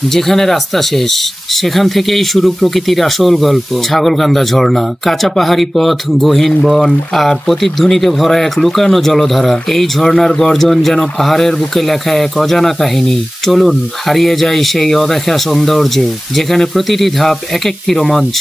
যেখানে রাস্তা শেষ সেখান থেকেই শুরু প্রকৃতির আসল গল্প। ছাগলকান্দা ঝর্ণা, কাঁচা পাহাড়ি পথ, গহীন বন আর প্রতিধ্বনিতে ভরা এক লুকানো জলধারা। এই ঝর্ণার গর্জন যেন পাহাড়ের বুকে লেখা এক অজানা কাহিনী। চলুন হারিয়ে যাই সেই অদেখা সৌন্দর্যে, যেখানে প্রতিটি ধাপ এক একটি রোমাঞ্চ।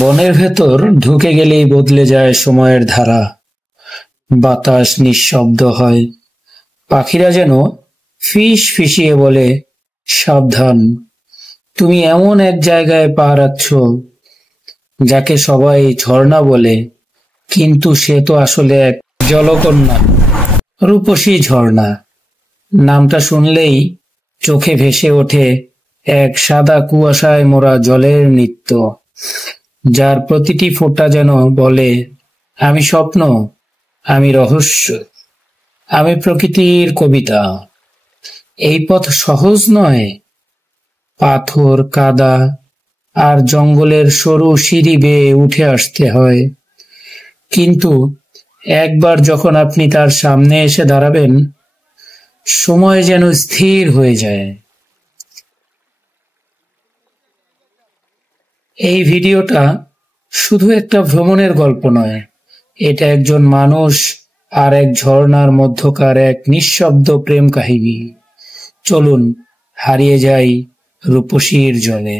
বনের ভেতর ঢুকে গেলেই বদলে যায় সময়ের ধারা। বাতাস নিঃশব্দ হয়, পাখিরা যেন ফিসফিসিয়ে বলে, সাবধান, তুমি এমন এক জায়গায় পা রাখছ যাকে সবাই ঝর্ণা বলে, কিন্তু সে তো আসলে এক জলকন্যা। রূপসী ঝর্ণা নামটা শুনলেই চোখে ভেসে ওঠে এক সাদা কুয়াশায় মোড়া জলের নৃত্য, যার প্রতিটি ফোঁটা যেন বলে, আমি স্বপ্ন, আমি রহস্য, আমি প্রকৃতির কবিতা। এই পথ সহজ নয়, পাথর, কাদা আর জঙ্গলের সরু সিঁড়ি বেয়ে উঠে আসতে হয়, কিন্তু একবার যখন আপনি তার সামনে এসে দাঁড়াবেন, সময় যেন স্থির হয়ে যায়। এই ভিডিওটা শুধু একটা ভ্রমণের গল্প নয়, এটা একজন মানুষ আর এক ঝর্ণার মধ্যকার এক নিঃশব্দ প্রেম কাহিনী। চলুন হারিয়ে যাই রূপসীর জলে।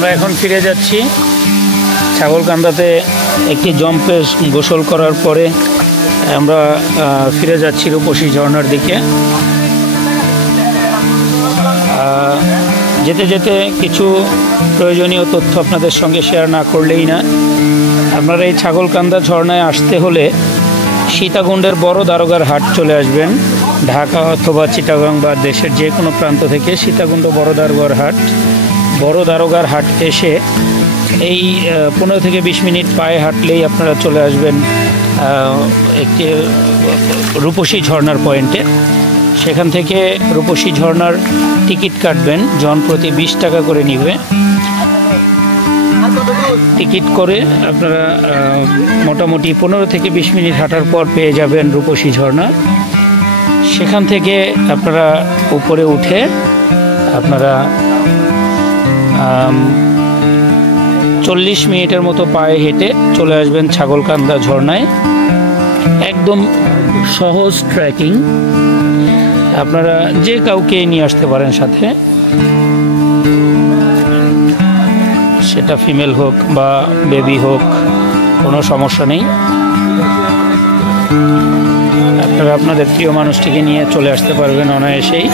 আমরা এখন ফিরে যাচ্ছি ছাগলকান্দাতে। একটি জম্পে গোসল করার পরে আমরা ফিরে যাচ্ছি রূপসী ঝর্ণার দিকে। যেতে যেতে কিছু প্রয়োজনীয় তথ্য আপনাদের সঙ্গে শেয়ার না করলেই না। আপনারা এই ছাগলকান্দা ঝর্ণায় আসতে হলে সীতাকুণ্ডের বড় দারোগার হাট চলে আসবেন। ঢাকা অথবা চিটাগাং বা দেশের যে কোনো প্রান্ত থেকে সীতাকুণ্ড বড় দারোগার হাট এসে এই 15 থেকে 20 মিনিট পায়ে হাঁটলেই আপনারা চলে আসবেন একটি রূপসী ঝর্ণার পয়েন্টে। সেখান থেকে রূপসী ঝর্ণার টিকিট কাটবেন, জনপ্রতি 20 টাকা করে নিবে। টিকিট করে আপনারা মোটামুটি 15 থেকে 20 মিনিট হাঁটার পর পেয়ে যাবেন রূপসী ঝর্ণা। সেখান থেকে আপনারা উপরে উঠে আপনারা 40 মিনিটের মতো পায়ে হেঁটে চলে আসবেন ছাগলকান্দা ঝর্ণায়। একদম সহজ ট্রেকিং, আপনারা যে কাউকে নিয়ে আসতে পারেন সাথে, সেটা ফিমেল হোক বা বেবি হোক, কোনো সমস্যা নেই। আপনারা আপনাদের প্রিয় মানুষটিকে নিয়ে চলে আসতে পারবেন অনায়াসেই।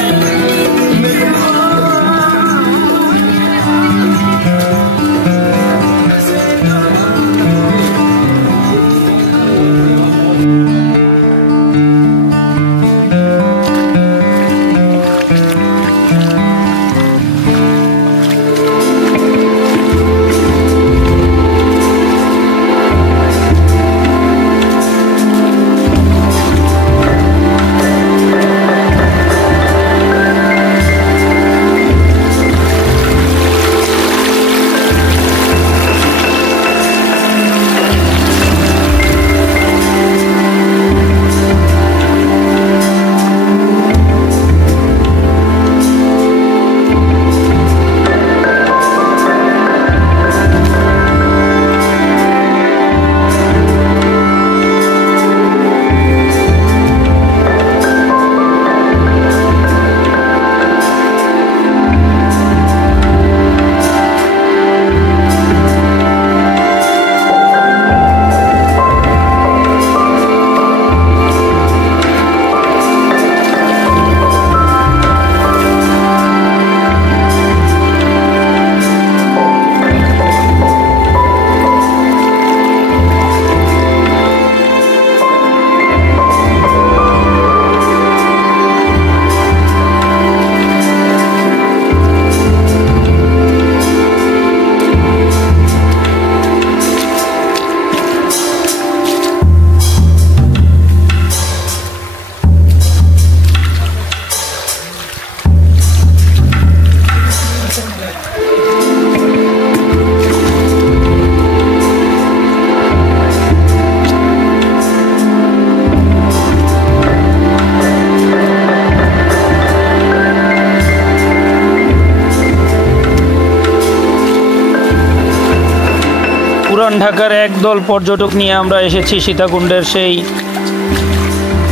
পুরান ঢাকার একদল পর্যটক নিয়ে আমরা এসেছি সীতাকুণ্ডের সেই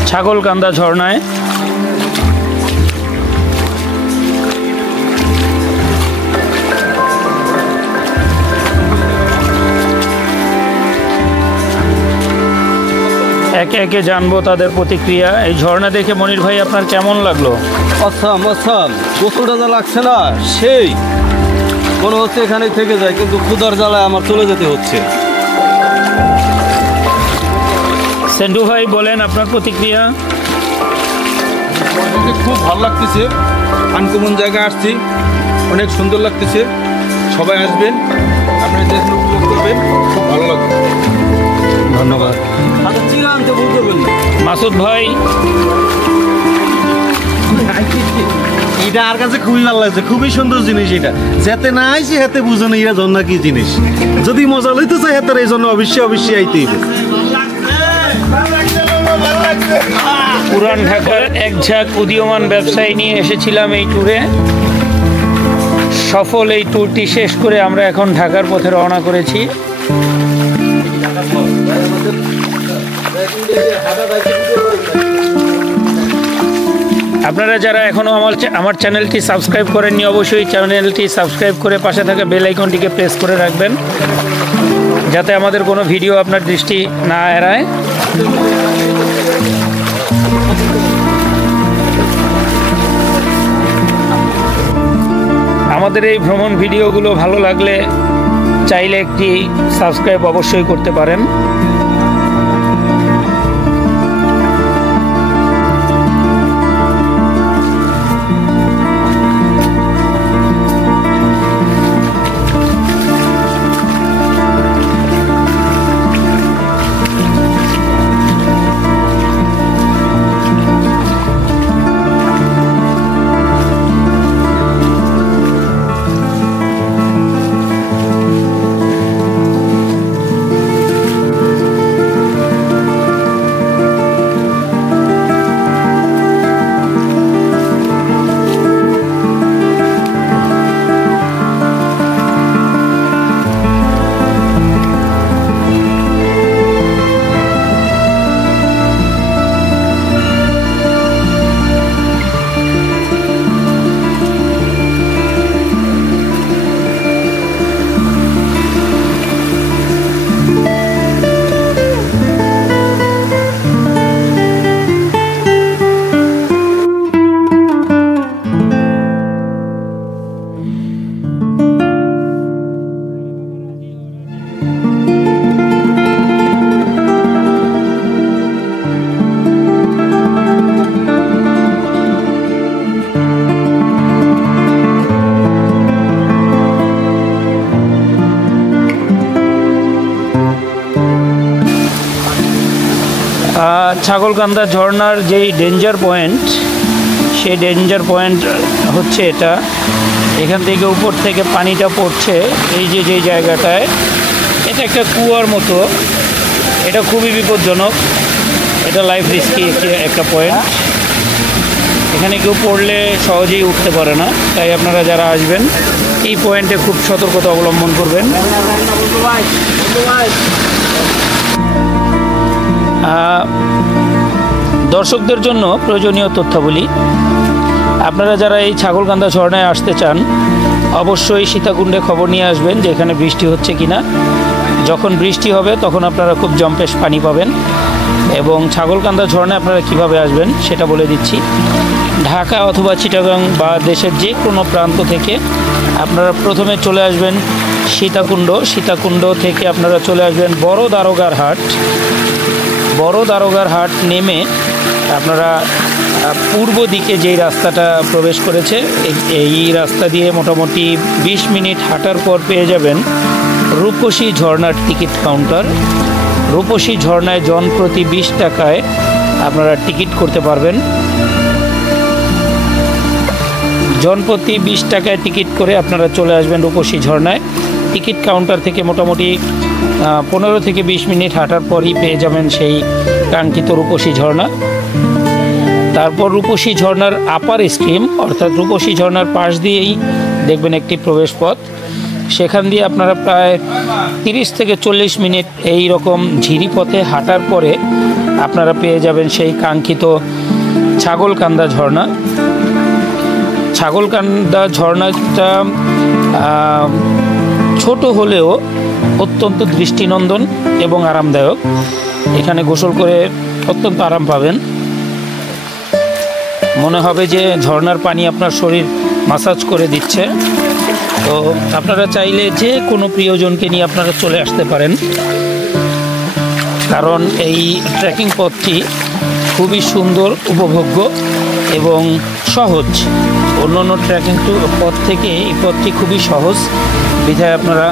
ছাগলকান্দা ঝর্ণায়। একে একে জানবো তাদের প্রতিক্রিয়া। এই ঝর্ণা দেখে মনির ভাই আপনার কেমন লাগলো? আসাম গোসলটা যা লাগছে না, সেই মনে হচ্ছে এখানে থেকে যায়, কিন্তু ক্ষুধার জ্বালায় আমার চলে যেতে হচ্ছে। সেন্টু ভাই বলেন আপনার প্রতিক্রিয়া। খুব ভালো লাগতেছে, আনকমন জায়গায় আসছি, অনেক সুন্দর লাগতেছে। সবাই আসবেন, আপনারা দেখুন, উপভোগ করবেন, খুব ভালো লাগবে। ধন্যবাদ। আচ্ছা, চিরা আনতে ভুল করবেন না। মাসুদ ভাই, এটা আর কাছে খুবই ভালো লাগছে, খুবই সুন্দর জিনিস। এটা যেতে না আইসি হাতে বুঝো না এরা ঝর্ণা কি জিনিস। যদি মজা লইতে চাই হাতের, এই জন্য অবশ্যই আইতে হইবে। পুরান ঢাকার এক ঝাঁক উদীয়মান ব্যবসায়ী নিয়ে এসেছিলাম এই ট্যুরে। সফল এই ট্যুরটি শেষ করে আমরা এখন ঢাকার পথে রওনা করেছি। আপনারা যারা এখনও আমার চ্যানেলটি সাবস্ক্রাইব করেননি অবশ্যই চ্যানেলটি সাবস্ক্রাইব করে পাশে থাকা বেল আইকনটিকে প্রেস করে রাখবেন যাতে আমাদের কোনো ভিডিও আপনার দৃষ্টি না এড়ায়। আমাদের এই ভ্রমণ ভিডিওগুলো ভালো লাগলে চাইলে একটি সাবস্ক্রাইব অবশ্যই করতে পারেন। ছাগলকান্দা ঝর্ণার যেই ডেঞ্জার পয়েন্ট, সেই ডেঞ্জার পয়েন্ট হচ্ছে এটা। এখান থেকে উপর থেকে পানিটা পড়ছে এই যে জায়গাটায়, এটা একটা কুয়ার মতো, এটা খুবই বিপজ্জনক, এটা লাইফ রিস্কি একটা পয়েন্ট। এখানে কেউ পড়লে সহজেই উঠতে পারে না, তাই আপনারা যারা আসবেন এই পয়েন্টে খুব সতর্কতা অবলম্বন করবেন। দর্শকদের জন্য প্রয়োজনীয় তথ্যাবলী, আপনারা যারা এই ছাগলকান্দা ঝর্ণায় আসতে চান অবশ্যই সীতাকুণ্ডে খবর নিয়ে আসবেন যে এখানে বৃষ্টি হচ্ছে কিনা। যখন বৃষ্টি হবে তখন আপনারা খুব জম্পেশ পানি পাবেন। এবং ছাগলকান্দা ঝর্ণায় আপনারা কিভাবে আসবেন সেটা বলে দিচ্ছি। ঢাকা অথবা চিটাগাং বা দেশের যে কোনো প্রান্ত থেকে আপনারা প্রথমে চলে আসবেন সীতাকুণ্ড। সীতাকুণ্ড থেকে আপনারা চলে আসবেন বড় দারোগার হাট। বড় দারোগার হাট নেমে আপনারা পূর্ব দিকে যেই রাস্তাটা প্রবেশ করেছে এই রাস্তা দিয়ে মোটামুটি 20 মিনিট হাঁটার পর পেয়ে যাবেন রূপসী ঝর্ণার টিকিট কাউন্টার। রূপসী ঝর্ণায় জনপ্রতি 20 টাকায় আপনারা টিকিট করতে পারবেন। জনপ্রতি 20 টাকায় টিকিট করে আপনারা চলে আসবেন রূপসী ঝর্ণায়। টিকিট কাউন্টার থেকে মোটামুটি 15 থেকে 20 মিনিট হাঁটার পরই পেয়ে যাবেন সেই কাঙ্ক্ষিত রূপসী ঝর্ণা। তারপর রূপসী ঝর্ণার আপার স্ট্রিম অর্থাৎ রূপসী ঝর্ণার পাশ দিয়েই দেখবেন একটি প্রবেশ পথ, সেখান দিয়ে আপনারা প্রায় 30 থেকে 40 মিনিট এই রকম ঝিরি পথে হাঁটার পরে আপনারা পেয়ে যাবেন সেই কাঙ্ক্ষিত ছাগলকান্দা ঝর্ণা। ছাগলকান্দা ঝর্ণাটা ছোট হলেও অত্যন্ত দৃষ্টিনন্দন এবং আরামদায়ক। এখানে গোসল করে অত্যন্ত আরাম পাবেন, মনে হবে যে ঝর্ণার পানি আপনার শরীর মাসাজ করে দিচ্ছে। তো আপনারা চাইলে যে কোনো প্রিয়জনকে নিয়ে আপনারা চলে আসতে পারেন, কারণ এই ট্রেকিং পথটি খুবই সুন্দর, উপভোগ্য এবং সহজ। অন্যান্য ট্রেকিং পথ থেকে এই পথটি খুবই সহজ, বিধায় আপনারা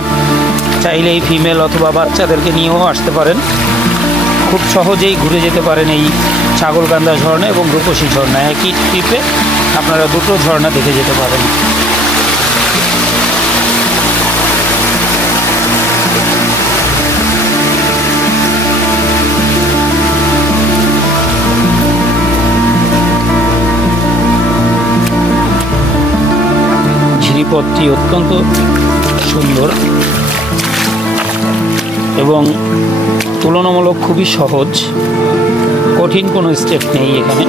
চাইলেই ফিমেল অথবা বাচ্চাদেরকে নিয়েও আসতে পারেন। খুব সহজেই ঘুরে যেতে পারেন এই ছাগলকান্দা ঝর্ণা এবং রূপসী ঝর্ণা। একই ট্রিপে আপনারা দুটো ঝর্ণা দেখে যেতে পারেন। ঝিরিপথটি অত্যন্ত সুন্দর এবং তুলনামূলক খুবই সহজ, কঠিন কোনো স্টেপ নেই এখানে।